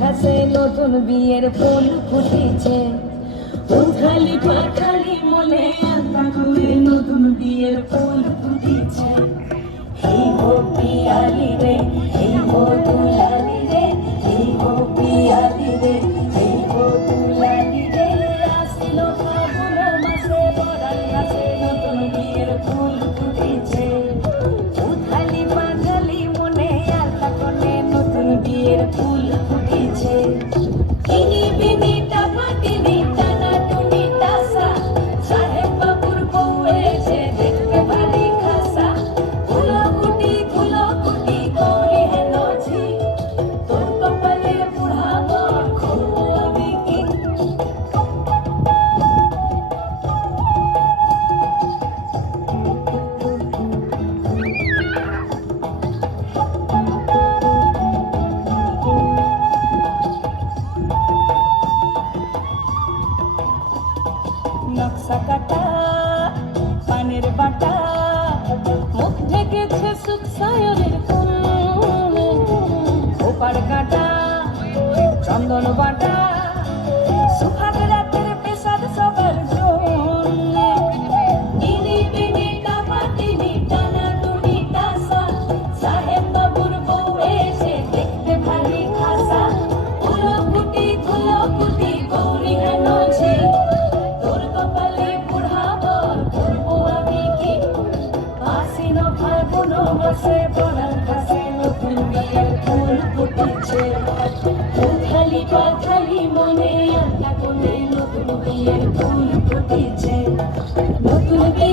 ঘাসে নতুন বিয়ের ফুল ফুটেছে। উঠালি মনে আতা করে নতুন বিয়ের ফুল ফুটেছে। ফুলের মুখ ঢেকেছে সুখ সায়নের ফুল ওপার কাটা চন্দন বাটা। ফাগুনো মাসে পড়ার কাছে নতুন বিয়ের ফুল ফুটেছে। খালি পাখালি মনে আটা কোনে নতুন বিয়ের ফুল ফুটেছে। নতুন বিয়ে